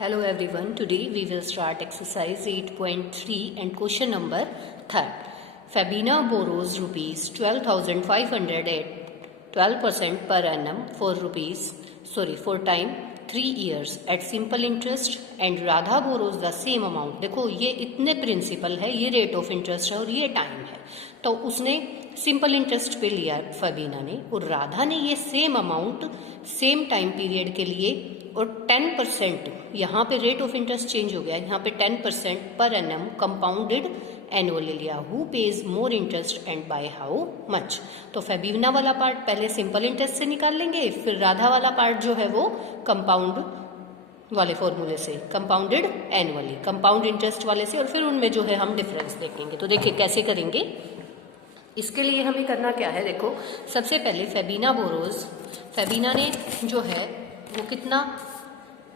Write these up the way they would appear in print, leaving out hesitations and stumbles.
Hello everyone, today we will start exercise 8.3 and question number 3. Fabina borrows rupees 12,500 at 12% per annum for time 3 years at simple interest and Radha borrows the same amount. देखो ये इतने principal है, ये rate of interest है और ये time है, तो उसने सिंपल इंटरेस्ट पे लिया फबीना ने और राधा ने ये same amount same time period के लिए और 10% यहाँ पे रेट ऑफ इंटरेस्ट चेंज हो गया, यहाँ पे 10% पर एनम कंपाउंडेड एनुअली लिया. Who page more interest and by how much. तो फबीना वाला पार्ट पहले सिंपल इंटरेस्ट से निकाल लेंगे, फिर राधा वाला पार्ट जो है वो कंपाउंड वाले फॉर्मूले से, कंपाउंडेड एनुअली, कंपाउंड इंटरेस्ट वाले से, और फिर उनमें जो है हम डिफरेंस देखेंगे. तो देखिए कैसे करेंगे. इसके लिए हमें करना क्या है, देखो सबसे पहले फबीना बोरोज, फबीना ने जो है वो कितना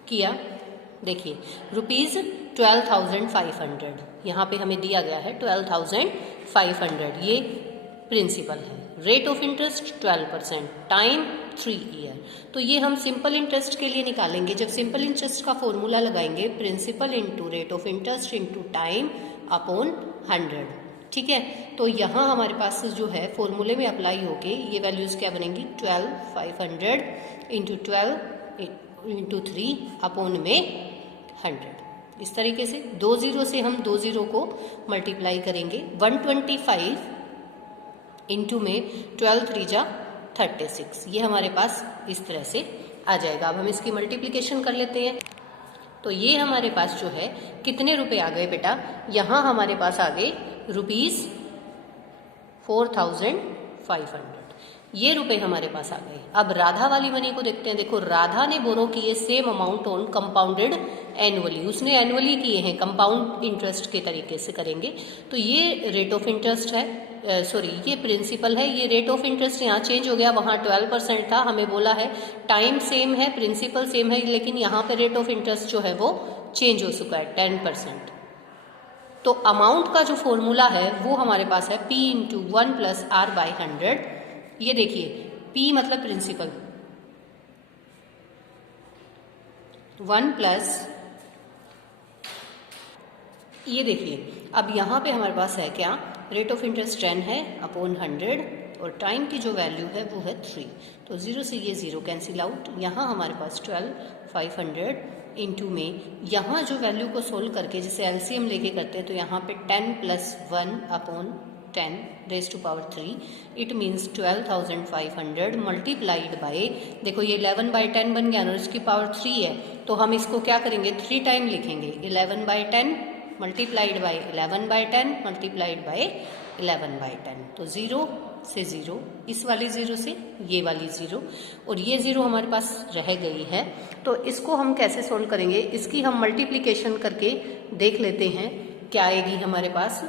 किया, देखिए रुपीज़ 12,500 यहाँ पे हमें दिया गया है 12,500. ये प्रिंसिपल है, rate of interest 12%, time 3 year. तो ये हम सिंपल इंटरेस्ट के लिए निकालेंगे. जब सिंपल इंटरेस्ट का फॉर्मूला लगाएंगे, principal into rate of interest into time upon 100. ठीक है, तो यहाँ हमारे पास जो है फॉर्मूले में अप्लाई होके ये वैल्यूज़ क्या बनेंगी, 12,500 इंटू 12 इंटू 3 अपॉन में 100. इस तरीके से 2 जीरो से हम 2 जीरो को मल्टीप्लाई करेंगे. 125 इंटू में 12 3 जा 36. ये हमारे पास इस तरह से आ जाएगा. अब हम इसकी मल्टीप्लिकेशन कर लेते हैं. तो ये हमारे पास जो है कितने रुपए आ गए बेटा, यहाँ हमारे पास आ गए रुपीज़ 4,500. ये रुपए हमारे पास आ गए. अब राधा वाली मनी को देखते हैं. देखो राधा ने बोरो किए same amount on compounded annually, उसने एनुअली किए हैं, कंपाउंड इंटरेस्ट के तरीके से करेंगे. तो ये रेट ऑफ इंटरेस्ट है, ये प्रिंसिपल है. ये रेट ऑफ इंटरेस्ट यहाँ चेंज हो गया, वहाँ 12% था, हमें बोला है टाइम सेम है, प्रिंसिपल सेम है, लेकिन यहाँ पे रेट ऑफ इंटरेस्ट जो है वो चेंज हो चुका है 10%. तो अमाउंट का जो फॉर्मूला है वो हमारे पास है P into 1 plus R by 100. ये देखिए P मतलब प्रिंसिपल, 1 प्लस, ये देखिए अब यहाँ पे हमारे पास है क्या, रेट ऑफ इंटरेस्ट 10 है अपॉन 100 और टाइम की जो वैल्यू है वो है 3. तो 0 से ये 0 कैंसिल आउट. यहाँ हमारे पास 12,500 इंटू में यहाँ जो वैल्यू को सोल्व करके जैसे एलसीएम लेके करते हैं, तो यहाँ पे 10 plus 1 upon 10 raise to power 3. It means 12,500 multiplied by, देखो ये 11 बाई 10 बन गया ना, इसकी पावर 3 है, तो हम इसको क्या करेंगे 3 टाइम लिखेंगे. 11 by 10 multiplied by 11 by 10 multiplied by 11 by 10. तो 0 से 0, इस वाली 0 से ये वाली 0, और ये 0 हमारे पास रह गई है. तो इसको हम कैसे सोल्व करेंगे, इसकी हम मल्टीप्लिकेशन करके देख लेते हैं क्या आएगी हमारे पास.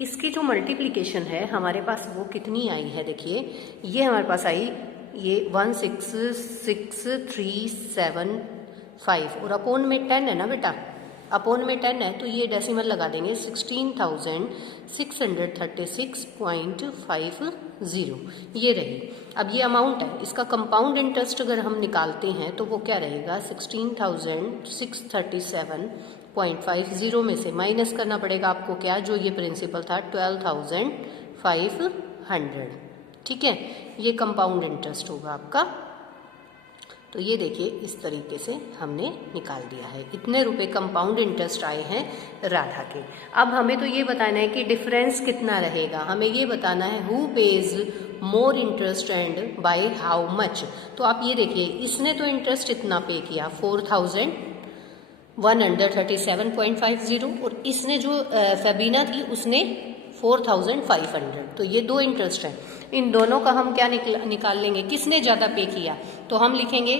इसकी जो मल्टीप्लिकेशन है हमारे पास वो कितनी आई है, देखिए ये हमारे पास आई, ये 166,375 और अपॉन में 10 है ना बेटा, अपॉन में 10 है तो ये डेसिमल लगा देंगे 16,636.50 ये रही. अब ये अमाउंट है, इसका कंपाउंड इंटरेस्ट अगर हम निकालते हैं तो वो क्या रहेगा, 16,637.50 में से माइनस करना पड़ेगा आपको क्या, जो ये प्रिंसिपल था 12,500. ठीक है, ये कंपाउंड इंटरेस्ट होगा आपका. तो ये देखिए इस तरीके से हमने निकाल दिया है. इतने रुपए कंपाउंड इंटरेस्ट आए हैं राधा के. अब हमें तो ये बताना है कि डिफरेंस कितना रहेगा, हमें ये बताना है who page more interest and by how much. तो आप ये देखिए इसने तो इंटरेस्ट इतना पे किया 4,137.50 और इसने जो फबीना थी उसने 4,500. तो ये दो इंटरेस्ट हैं, इन दोनों का हम क्या निकाल लेंगे, किसने ज़्यादा पे किया. तो हम लिखेंगे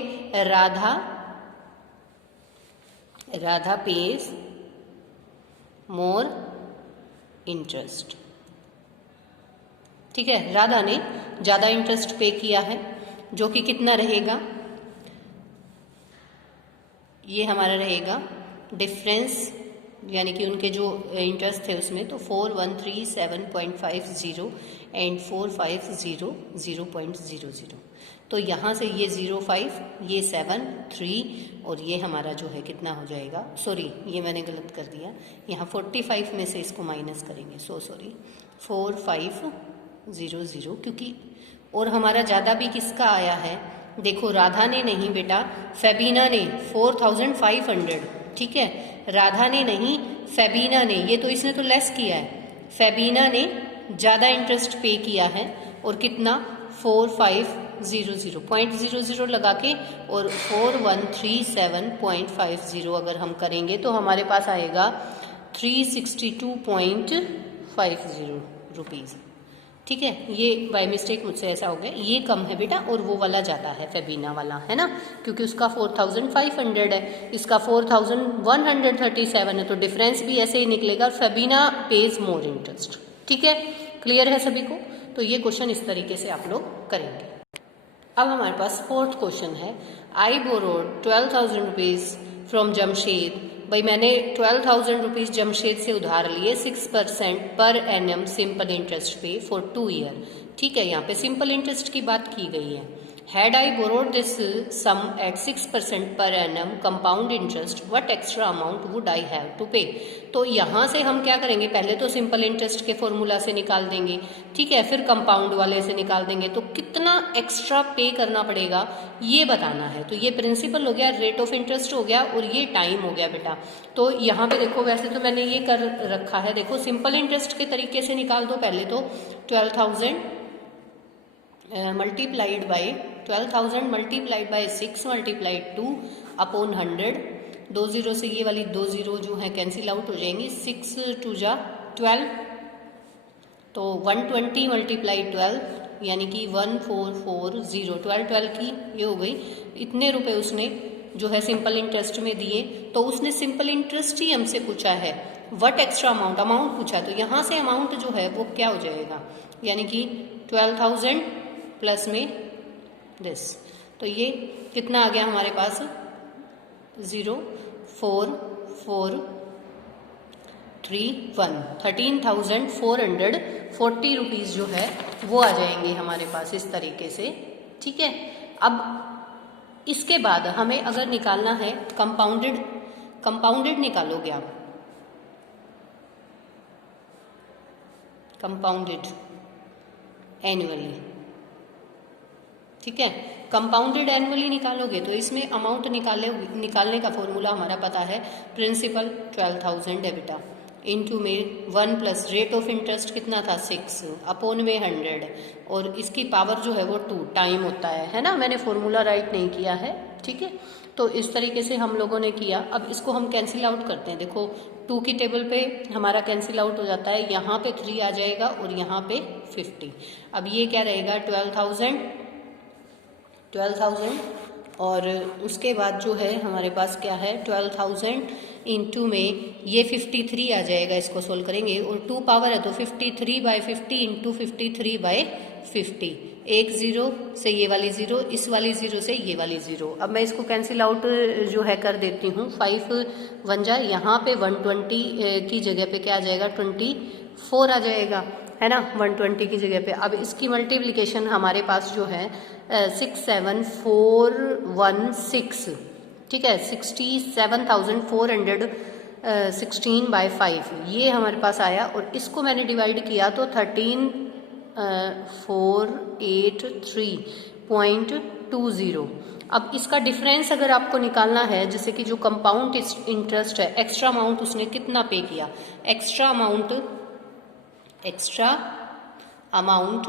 राधा पेज मोर इंटरेस्ट. ठीक है, राधा ने ज़्यादा इंटरेस्ट पे किया है, जो कि कितना रहेगा, ये हमारा रहेगा डिफरेंस यानी कि उनके जो इंटरेस्ट थे उसमें, तो 4137.50 एंड 4500.00। तो यहाँ से ये 05, ये 7, 3 और ये हमारा जो है कितना हो जाएगा, सॉरी ये मैंने गलत कर दिया, यहाँ 45 में से इसको माइनस करेंगे, सॉरी 4500, क्योंकि और हमारा ज़्यादा भी किसका आया है, देखो राधा ने नहीं बेटा, फेबीना ने 4500, ठीक है, राधा ने नहीं फेबीना ने, ये तो इसने तो लेस किया है, फेबीना ने ज़्यादा इंटरेस्ट पे किया है और कितना 4500.00 लगा के और 4137.50 अगर हम करेंगे तो हमारे पास आएगा 362.50 रुपीज़, ठीक है। ये बाय मिस्टेक मुझसे ऐसा हो गया, ये कम है बेटा और वो वाला ज़्यादा है, फेबीना वाला, है ना, क्योंकि उसका 4500 है, इसका 4137 है, तो डिफरेंस भी ऐसे ही निकलेगा, फेबीना पेज मोर इंटरेस्ट, ठीक है। क्लियर है सभी को? तो ये क्वेश्चन इस तरीके से आप लोग करेंगे। अब हमारे पास फोर्थ क्वेश्चन है, I borrowed 12,000 rupees from Jamshed. भाई मैंने 12,000 रुपीज़ जमशेद से उधार लिए 6% पर एनम सिंपल इंटरेस्ट पे फॉर 2 ईयर, ठीक है, यहाँ पे सिंपल इंटरेस्ट की बात की गई है। Had I borrowed this sum at 6% per annum compound interest, what extra amount would I have to pay. तो यहाँ से हम क्या करेंगे, पहले तो सिंपल इंटरेस्ट के फॉर्मूला से निकाल देंगे, ठीक है, फिर कंपाउंड वाले से निकाल देंगे, तो कितना एक्स्ट्रा पे करना पड़ेगा ये बताना है। तो ये प्रिंसिपल हो गया, रेट ऑफ इंटरेस्ट हो गया और ये टाइम हो गया बेटा। तो यहाँ पे देखो, वैसे तो मैंने ये कर रखा है, देखो सिंपल इंटरेस्ट के तरीके से निकाल दो। पहले तो 12,000 multiplied by 6 multiplied 2 upon 100, 2 zero से ये वाली 2 जीरो जो है कैंसिल आउट हो जाएंगी, 6 2 जा 12, तो 120 मल्टीप्लाई 12 यानी कि 1440, 12 की ये हो गई। इतने रुपए उसने जो है सिंपल इंटरेस्ट में दिए, तो उसने सिंपल इंटरेस्ट ही हमसे पूछा है, व्हाट एक्स्ट्रा अमाउंट पूछा, तो यहाँ से अमाउंट जो है वो क्या हो जाएगा, यानी कि 12,000 प्लस में दिस, तो ये कितना आ गया हमारे पास 04431, 13,440 रुपीज़ जो है वो आ जाएंगे हमारे पास इस तरीके से, ठीक है। अब इसके बाद हमें अगर निकालना है कंपाउंडेड निकालोगे आप, कंपाउंडेड एनुअली, ठीक है, कंपाउंडेड एनुअली निकालोगे तो इसमें अमाउंट निकालने का फॉर्मूला हमारा पता है, प्रिंसिपल 12,000 है बेटा, इनटू में 1 प्लस रेट ऑफ इंटरेस्ट कितना था 6 अपॉन में 100 और इसकी पावर जो है वो 2 टाइम होता है ना, मैंने फॉर्मूला राइट नहीं किया है, ठीक है। तो इस तरीके से हम लोगों ने किया। अब इसको हम कैंसिल आउट करते हैं, देखो 2 की टेबल पे हमारा कैंसिल आउट हो जाता है, यहाँ पे 3 आ जाएगा और यहाँ पे 50। अब ये क्या रहेगा 12,000 और उसके बाद जो है हमारे पास क्या है 12,000 इंटू में ये 53 आ जाएगा, इसको सोल्व करेंगे और 2 पावर है तो 53/50 इंटू 53/50, एक जीरो से ये वाली जीरो, इस वाली जीरो से ये वाली जीरो। अब मैं इसको कैंसिल आउट जो है कर देती हूँ, 5 1 जा, यहाँ पे 120 की जगह पे क्या आ जाएगा 24 आ जाएगा, है ना, 120 की जगह पे। अब इसकी मल्टीप्लिकेशन हमारे पास जो है 67416, ठीक है, 67,416/5 ये हमारे पास आया और इसको मैंने डिवाइड किया तो 13,483.20। अब इसका डिफरेंस अगर आपको निकालना है, जैसे कि जो कंपाउंड इंटरेस्ट है, एक्स्ट्रा अमाउंट उसने कितना पे किया, एक्स्ट्रा अमाउंट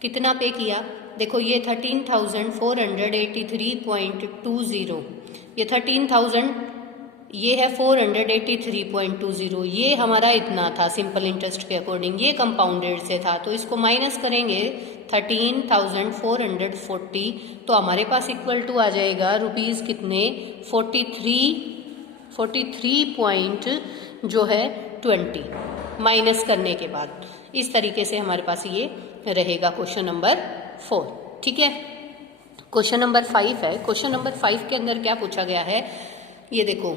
कितना पे किया, देखो ये 13,483.20, ये 13,000 ये है 483.20, ये हमारा इतना था सिंपल इंटरेस्ट के अकॉर्डिंग, ये कंपाउंडेड से था, तो इसको माइनस करेंगे 13,440, तो हमारे पास इक्वल टू आ जाएगा रुपीज़ कितने 43 जो है 20 माइनस करने के बाद। इस तरीके से हमारे पास ये रहेगा क्वेश्चन नंबर 4, ठीक है। क्वेश्चन नंबर 5 है, क्वेश्चन नंबर 5 के अंदर क्या पूछा गया है, ये देखो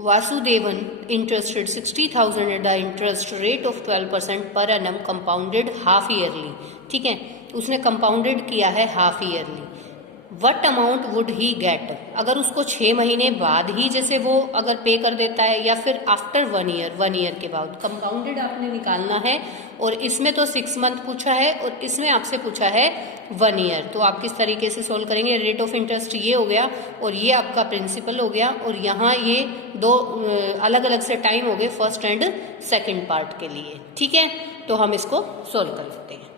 Vasudevan interested 60,000 at the interest rate of 12% per annum compounded half yearly. ठीक है, उसने कंपाउंडेड किया है half yearly. What amount would he get, अगर उसको 6 महीने बाद ही जैसे वो अगर पे कर देता है या फिर आफ्टर 1 ईयर के बाद, कंपाउंडेड आपने निकालना है। और इसमें तो 6 मंथ पूछा है और इसमें आपसे पूछा है 1 ईयर। तो आप किस तरीके से सोल्व करेंगे? रेट ऑफ इंटरेस्ट ये हो गया और ये आपका प्रिंसिपल हो गया और यहाँ ये दो अलग अलग से टाइम हो गए फर्स्ट एंड सेकेंड पार्ट के लिए। ठीक है, तो हम इसको सोल्व कर लेते हैं।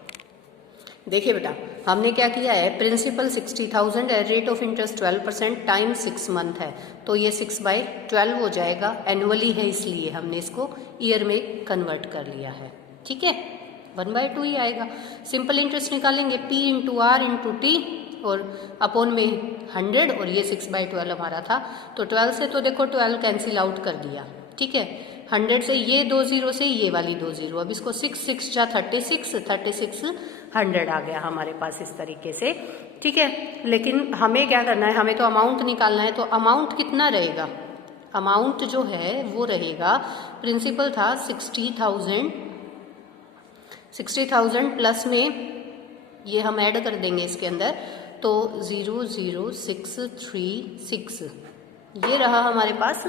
देखिए बेटा, हमने क्या किया है, प्रिंसिपल 60,000 है, rate of interest 12%, time 6 month है, तो ये 6/12 हो जाएगा। एनुअली है इसलिए हमने इसको ईयर में कन्वर्ट कर लिया है। ठीक है, 1/2 ही आएगा। सिंपल इंटरेस्ट निकालेंगे P into r into t और अपॉन में 100 और ये 6/12 हमारा था। तो 12 से तो देखो 12 कैंसिल आउट कर दिया। ठीक है, 100 से ये 2 0 से ये वाली 2 0, अब इसको 6 जा 36 100 आ गया हमारे पास इस तरीके से। ठीक है, लेकिन हमें क्या करना है, हमें तो अमाउंट निकालना है। तो अमाउंट कितना रहेगा? अमाउंट जो है वो रहेगा, प्रिंसिपल था 60,000 प्लस में ये हम ऐड कर देंगे इसके अंदर, तो 00636 ये रहा हमारे पास।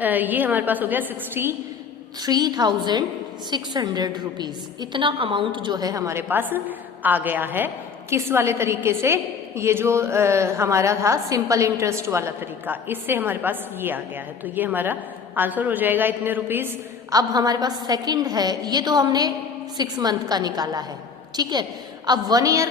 ये हमारे पास हो गया 63,600 रुपीज़। इतना अमाउंट जो है हमारे पास आ गया है। किस वाले तरीके से? ये जो हमारा था सिंपल इंटरेस्ट वाला तरीका, इससे हमारे पास ये आ गया है। तो ये हमारा आंसर हो जाएगा इतने रुपीज़। अब हमारे पास सेकंड है, ये तो हमने 6 मंथ का निकाला है। ठीक है, अब 1 ईयर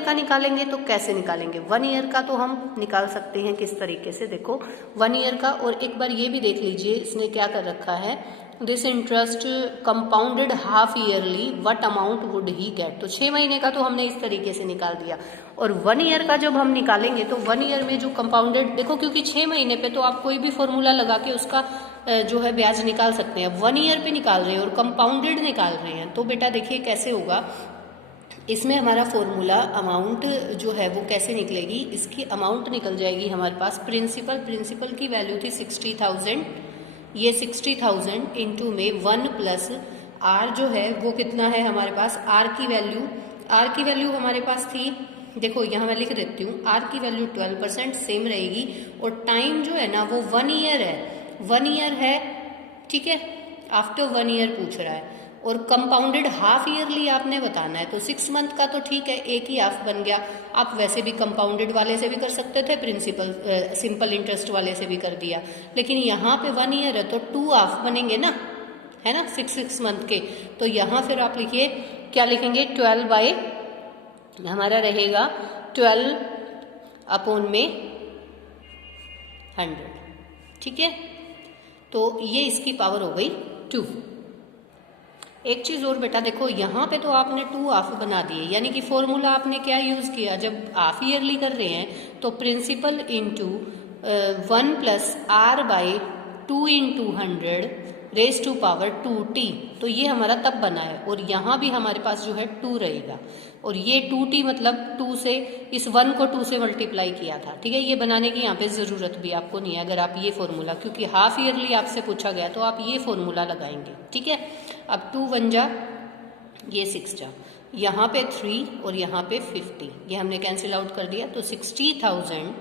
का निकालेंगे तो कैसे निकालेंगे? 1 ईयर का तो हम निकाल सकते हैं किस तरीके से, देखो 1 ईयर का। और एक बार ये भी देख लीजिए इसने क्या कर रखा है, this interest compounded half yearly, what amount would he get. तो 6 महीने का तो हमने इस तरीके से निकाल दिया। और 1 ईयर का जब हम निकालेंगे तो 1 ईयर में जो कंपाउंडेड, देखो क्योंकि 6 महीने पे तो आप कोई भी फॉर्मूला लगा के उसका जो है ब्याज निकाल सकते हैं। 1 ईयर पे निकाल रहे हैं और कंपाउंडेड निकाल रहे हैं, तो बेटा देखिए कैसे होगा। इसमें हमारा फॉर्मूला अमाउंट जो है वो कैसे निकलेगी, इसकी अमाउंट निकल जाएगी हमारे पास। प्रिंसिपल की वैल्यू थी 60,000, ये 60,000 इंटू में 1 प्लस आर जो है वो कितना है हमारे पास। आर की वैल्यू हमारे पास थी, देखो यहाँ मैं लिख देती हूँ, आर की वैल्यू 12% सेम रहेगी। और टाइम जो है ना वो 1 ईयर है। ठीक है, आफ्टर 1 ईयर पूछ रहा है। और कंपाउंडेड हाफ ईयरली आपने बताना है, तो 6 मंथ का तो ठीक है, एक ही हाफ बन गया। आप वैसे भी कंपाउंडेड वाले से भी कर सकते थे, सिंपल इंटरेस्ट वाले से भी कर दिया, लेकिन यहाँ पे 1 ईयर है तो 2 हाफ बनेंगे ना, है ना, 6 मंथ के। तो यहाँ फिर आप लिखिए, क्या लिखेंगे, 12 बाय हमारा रहेगा 12 अपॉन में 100। ठीक है, तो ये इसकी पावर हो गई 2। एक चीज और बेटा देखो, यहाँ पे तो आपने 2 हाफ बना दिए, यानी कि फॉर्मूला आपने क्या यूज किया, जब हाफ ईयरली कर रहे हैं तो principal into 1 plus r by 2 into 100 raise to power 2t, तो ये हमारा तब बना है। और यहाँ भी हमारे पास जो है 2 रहेगा, और ये 2t मतलब 2 से इस 1 को 2 से मल्टीप्लाई किया था। ठीक है, ये बनाने की यहाँ पे ज़रूरत भी आपको नहीं है अगर आप ये फॉर्मूला, क्योंकि हाफ ईयरली आपसे पूछा गया तो आप ये फॉर्मूला लगाएंगे। ठीक है, अब 2 1 जा, ये 6 जा, यहाँ पे 3 और यहाँ पे 50, ये हमने कैंसिल आउट कर दिया। तो 60,000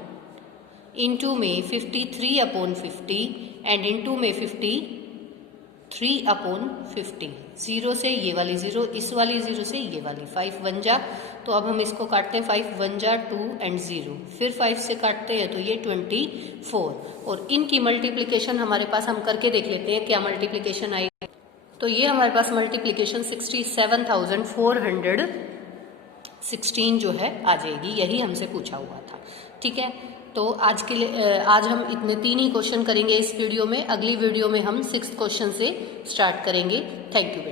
इंटू में 53 अपॉन 50 एंड इंटू में 53 अपॉन 50, 0 से ये वाली 0, इस वाली 0 से ये वाली 5 1 जा, तो अब हम इसको काटते हैं, 5 1 जा 2 एंड 0, फिर 5 से काटते हैं तो ये 24। और इनकी मल्टीप्लिकेशन हमारे पास हम करके देख लेते हैं क्या मल्टीप्लिकेशन आई। तो ये हमारे पास मल्टीप्लिकेशन 67,416 जो है आ जाएगी, यही हमसे पूछा हुआ था। ठीक है, तो आज के लिए आज हम इतने 3 ही क्वेश्चन करेंगे इस वीडियो में। अगली वीडियो में हम 6th क्वेश्चन से स्टार्ट करेंगे। Thank you.